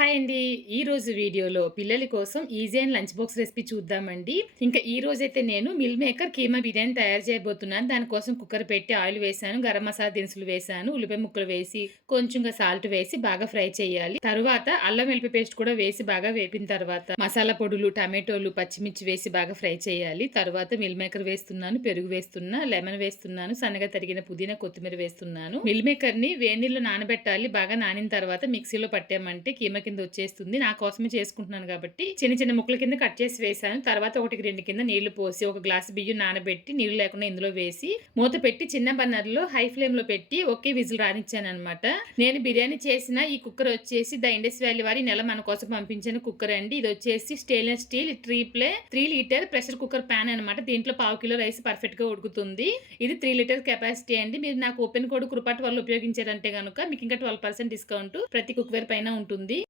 Hi అండి. ఈ రోజు వీడియోలో పిల్లల కోసం ఈజీ అయిన లంచ్ బాక్స్ రెసిపీ చూద్దామండి. ఇంకా ఈ రోజైతే నేను మిల్ మేకర్ కీమా బిర్యానీ తయారు చేయబోతున్నాను. దానికోసం కుక్కర్ పెట్టి ఆయిల్ వేశాను, గరం మసాలా దినుసులు వేశాను, ఉల్లిపాయ ముక్కలు వేసి కొంచెంగా సాల్ట్ వేసి బాగా ఫ్రై చేయాలి. తరువాత అల్లం వెల్లుల్లి పేస్ట్ కూడా వేసి బాగా వేపిన తర్వాత మసాలా పొడులు, టమాటోలు, పచ్చిమిర్చి వేసి బాగా ఫ్రై చేయాలి. తర్వాత మిల్ మేకర్ వేస్తున్నాను, పెరుగు వేస్తున్నా, లెమన్ వేస్తున్నాను, సన్నగా తరిగిన పుదీనా, కొత్తిమీర వేస్తున్నాను. మిల్ మేకర్ ని వేడి నీళ్ళు నానబెట్టాలి. బాగా నానిన తర్వాత మిక్సీలో పట్టామంటే కీమా కింద వచ్చేస్తుంది. నా కోసమే చేసుకుంటున్నాను కాబట్టి చిన్న చిన్న ముక్కల కింద కట్ చేసి వేసాను. తర్వాత 1-2 కింద నీళ్లు పోసి ఒక గ్లాసు బియ్యం నానబెట్టి నీళ్లు లేకుండా ఇందులో వేసి మూత పెట్టి చిన్న బర్నర్లో హై ఫ్లేమ్ లో పెట్టి ఒకే విజిల్ రానిచ్చాను అనమాట. నేను బిర్యానీ చేసిన ఈ కుక్కర్ వచ్చేసి ద ఇండస్ వ్యాలీ వారి నెల మన కోసం పంపించిన కుక్కర్ అండి. ఇది వచ్చేసి stainless steel tri-ply 3 litre pressure cooker pan అనమాట. దీంట్లో 1/2 కిలో రైస్ పర్ఫెక్ట్ గా ఉడుకుతుంది. ఇది 3 లీటర్ కెపాసిటీ అండి. మీరు నాకు ఓపెన్ కోడ్ కృపాట్ వాళ్ళు ఉపయోగించారంటే కనుక మీకు ఇంకా 12% డిస్కౌంట్ ప్రతి కుక్వేర్ పైన ఉంటుంది.